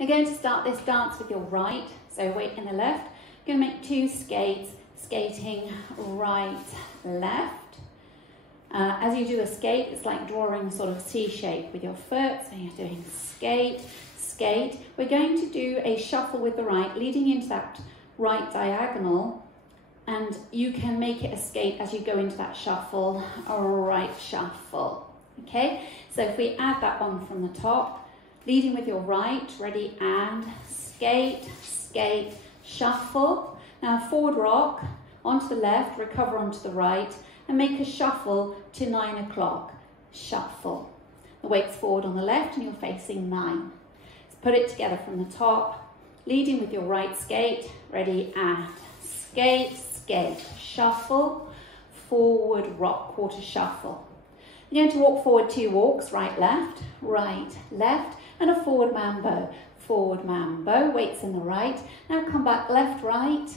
You're going to start this dance with your right, so weight in the left. You're going to make 2 skates, skating right, left. As you do a skate, it's like drawing sort of C shape with your foot, so you're doing skate, skate. We're going to do a shuffle with the right, leading into that right diagonal, and you can make it a skate as you go into that shuffle, a right shuffle. Okay, so if we add that on from the top, leading with your right, ready, and skate, skate, shuffle. Now forward rock, onto the left, recover onto the right, and make a shuffle to 9 o'clock, shuffle. The weight's forward on the left and you're facing 9. So put it together from the top, leading with your right skate, ready, and skate, skate, shuffle, forward rock, quarter shuffle. You're going to walk forward 2 walks, right, left, and a forward mambo, weights in the right. Now come back left, right,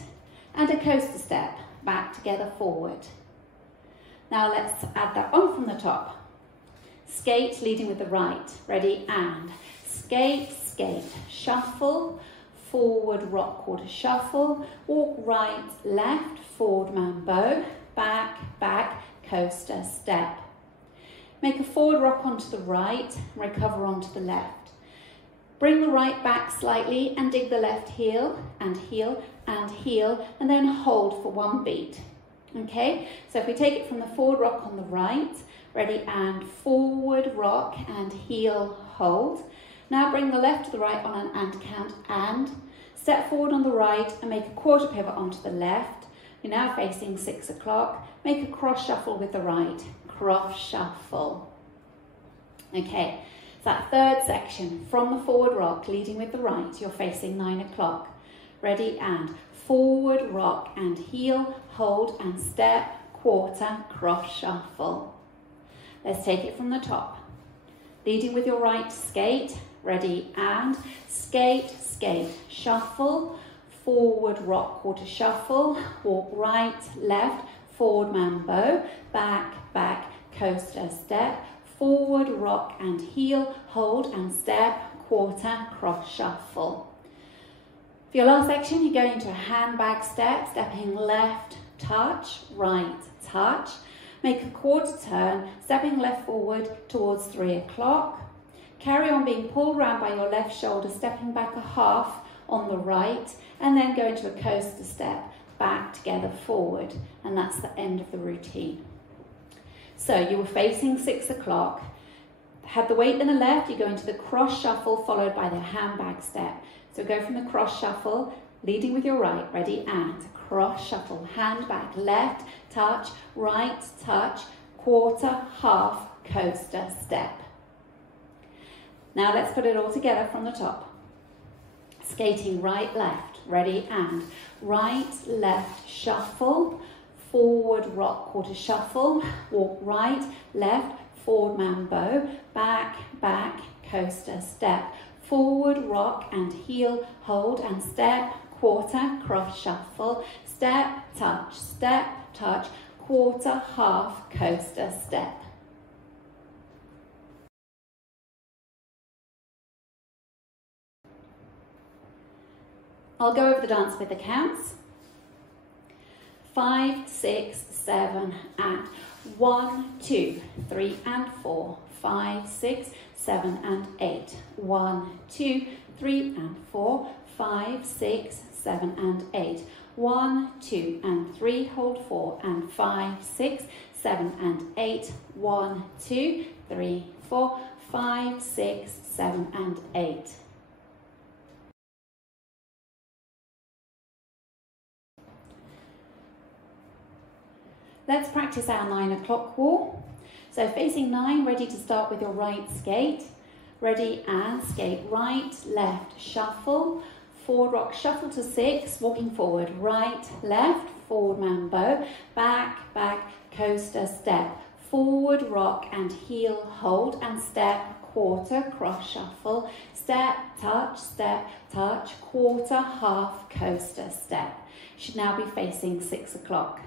and a coaster step, back together, forward. Now let's add that on from the top. Skate, leading with the right, ready, and skate, skate, shuffle, forward rock, quarter shuffle, walk right, left, forward mambo, back, back, coaster step. Make a forward rock onto the right, recover onto the left. Bring the right back slightly and dig the left heel, and heel, and heel, and then hold for 1 beat. Okay, so if we take it from the forward rock on the right, ready, and forward rock, and heel, hold. Now bring the left to the right on an and count, and step forward on the right and make a quarter pivot onto the left. You're now facing 6 o'clock. Make a cross shuffle with the right, cross shuffle. Okay, so that third section, from the forward rock, leading with the right, you're facing 9 o'clock. Ready, and forward rock, and heel, hold, and step, quarter, cross shuffle. Let's take it from the top. Leading with your right skate, ready, and skate, skate, shuffle, forward rock, quarter shuffle, walk right, left, forward mambo, back, back, coaster step, forward rock and heel, hold and step, quarter, cross shuffle. For your last section, you go into a handbag step, stepping left, touch, right, touch. Make a quarter turn, stepping left forward towards 3 o'clock. Carry on being pulled round by your left shoulder, stepping back a half on the right, and then go into a coaster step, back together, forward, and that's the end of the routine. So you were facing 6 o'clock, had the weight in the left, you go into the cross shuffle followed by the handbag step. So go from the cross shuffle, leading with your right, ready, and cross shuffle, handbag, left, touch, right, touch, quarter, half, coaster, step. Now let's put it all together from the top. Skating right, left, ready, and right, left, shuffle, forward rock, quarter shuffle, walk right, left, forward mambo, back, back, coaster step, forward rock and heel, hold and step, quarter, cross shuffle, step, touch, quarter, half, coaster step. I'll go over the dance with the counts. 5, 6, 7, and 1, 2, 3, and 4, 5, 6, 7, and 8. 1, 2, 3, and 4, 5, 6, 7, and 8. 1, 2, and 3, hold 4, and 5, 6, 7, and 8. 1, 2, 3, 4, 5, 6, 7, and 8. Let's practice our 9 o'clock wall. So facing 9, ready to start with your right skate. Ready, and skate right, left, shuffle, forward rock, shuffle to 6, walking forward, right, left, forward mambo, back, back, coaster step, forward rock and heel, hold and step, quarter, cross shuffle, step, touch, quarter, half, coaster step. Should now be facing 6 o'clock.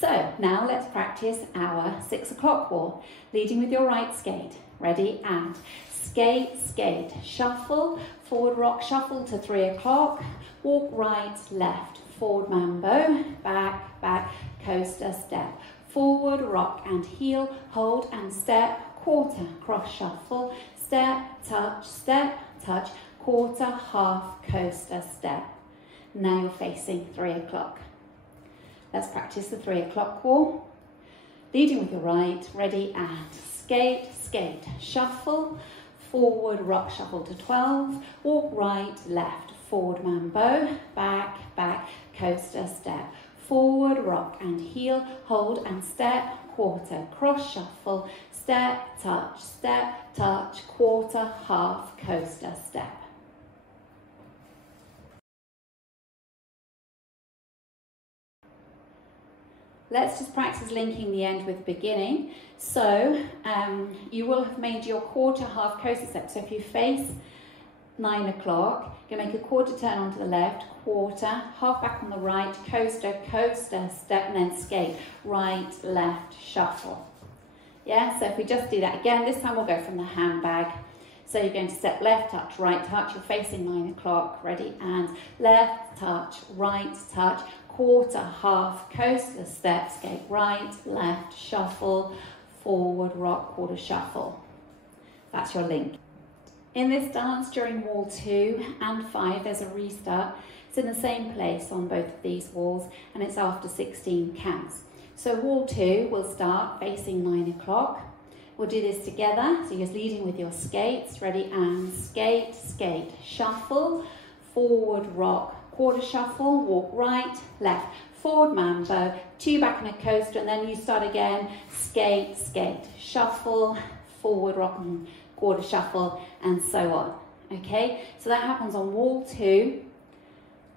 So now let's practice our 6 o'clock wall. Leading with your right skate. Ready, and skate, skate, shuffle, forward rock, shuffle to 3 o'clock, walk right, left, forward mambo, back, back, coaster, step, forward rock and heel, hold and step, quarter, cross shuffle, step, touch, quarter, half, coaster, step. Now you're facing 3 o'clock. Let's practice the 3 o'clock wall. Leading with your right, ready, and skate, skate, shuffle, forward rock, shuffle to 12, walk right, left, forward mambo, back, back, coaster, step, forward rock and heel, hold and step, quarter, cross shuffle, step, touch, quarter, half, coaster, step. Let's just practice linking the end with beginning. So you will have made your quarter, half, coaster step. So if you face 9 o'clock, you can make a quarter turn onto the left, quarter, half back on the right, coaster, coaster, step, and then skate, right, left, shuffle. Yeah, so if we just do that again, this time we'll go from the handbag. So you're going to step left, touch, right, touch, you're facing 9 o'clock, ready, and left, touch, right, touch, quarter, half, coaster, step, skate, right, left, shuffle, forward, rock, quarter, shuffle. That's your link. In this dance, during wall 2 and 5, there's a restart. It's in the same place on both of these walls, and it's after 16 counts. So wall 2 will start facing 9 o'clock. We'll do this together. So you're leading with your skates, ready, and skate, skate, shuffle, forward, rock, quarter shuffle, walk right, left, forward mambo, 2 back in a coaster, and then you start again, skate, skate, shuffle, forward rock and quarter shuffle, and so on. Okay, so that happens on wall 2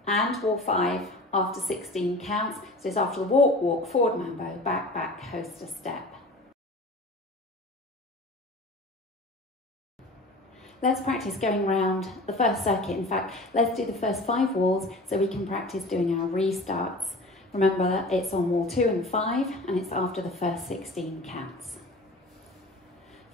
and wall 5 after 16 counts. So it's after the walk, walk, forward mambo, back, back, coaster, step. Let's practice going around the first circuit. In fact, let's do the first 5 walls so we can practice doing our restarts. Remember that it's on wall 2 and 5, and it's after the first 16 counts.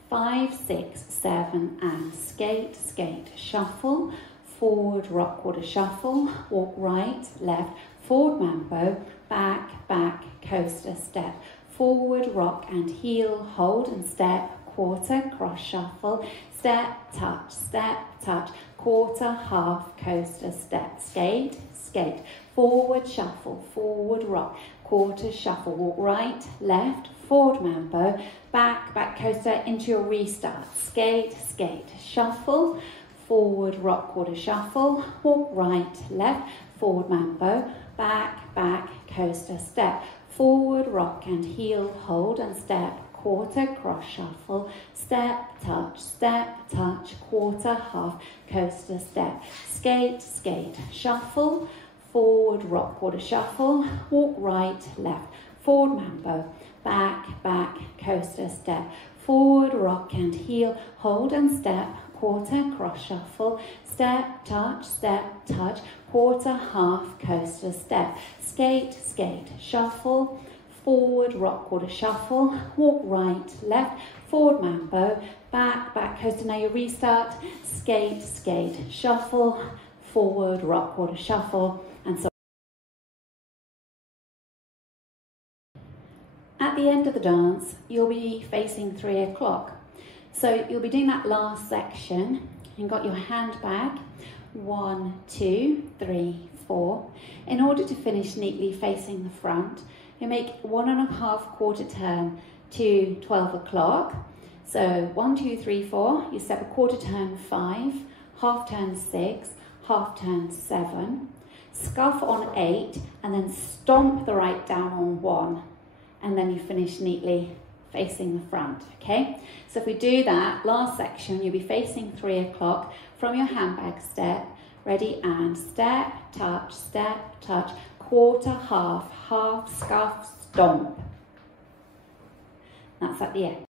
5, 6, 7, and skate, skate, shuffle, forward, rock, quarter shuffle, walk right, left, forward mambo, back, back, coaster, step, forward, rock and heel, hold and step, quarter, cross shuffle, step, touch, quarter, half, coaster, step, skate, skate, forward shuffle, forward rock, quarter shuffle, walk right, left, forward mambo, back, back, coaster into your restart, skate, skate, shuffle, forward rock, quarter shuffle, walk right, left, forward mambo, back, back, coaster, step, forward rock and heel, hold and step, quarter, cross shuffle, step, touch, quarter, half, coaster, step, skate, skate, shuffle, forward, rock, quarter shuffle, walk right, left, forward mambo, back, back, coaster, step, forward, rock and heel, hold and step, quarter, cross shuffle, step, touch, quarter, half, coaster, step, skate, skate, shuffle, forward, rock, quarter shuffle, walk right, left, forward mambo, back, back, coaster. Now you restart, skate, skate, shuffle, forward, rock, quarter shuffle, and so on. At the end of the dance, you'll be facing 3 o'clock. So you'll be doing that last section. You've got your hand back, 1, 2, 3, 4. In order to finish neatly facing the front, you make 1.5 quarter turn to 12 o'clock. So 1, 2, 3, 4, you step a quarter turn 5, half turn 6, half turn 7, scuff on 8, and then stomp the right down on 1. And then you finish neatly facing the front, okay? So if we do that last section, you'll be facing 3 o'clock from your handbag step, ready, and step, touch, quarter, half, half, scuff, stomp. That's at the end.